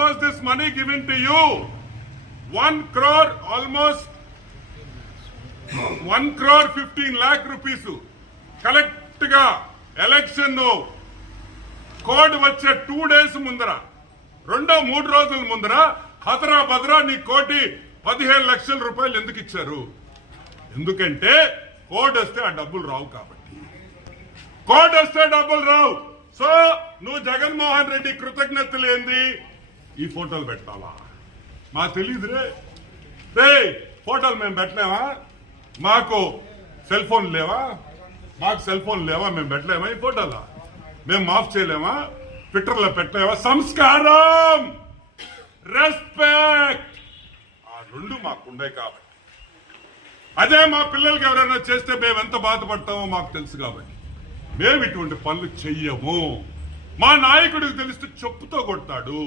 was this money given to you? 1 crore, almost 1 crore 15 lakh rupees. Correct గా election code వచ్చే 2 days ముందర 2-3 రోజుల ముందర హతరా భద్రా నీ కోటి 15 లక్షల రూపాయలు ఎందుకు ఇచ్చారు? ఎందుకంటే కోడ్ వస్తే ఆ డబ్బులు రావు కాబట్టి. కోడ్ వస్తే డబ్బులు రావు. సో నువ్వు జగన్మోహన్ రెడ్డి కృతజ్ఞతలు ఏంది? ఈ ఫోటోలు పెట్టాలా? మాకు తెలియదురే. ఫోటోలు మేము పెట్టలేమా? మాకు సెల్ ఫోన్ లేవా? మేము పెట్టలేమా? ఈ ఫోటోలా మేము మాఫ్ చేయలేమా? ట్విట్టర్లో పెట్టలేమా? సంస్కారం, రెస్పెక్ట్ ఆ రెండు మాకుండే కాబట్టి. అదే మా పిల్లలకి ఎవరైనా చేస్తే మేము ఎంత బాధపడతామో మాకు తెలుసు కాబట్టి మేము ఇటువంటి పనులు చెయ్యము. మా నాయకుడికి తెలిస్తే చెప్పుతో కొడతాడు.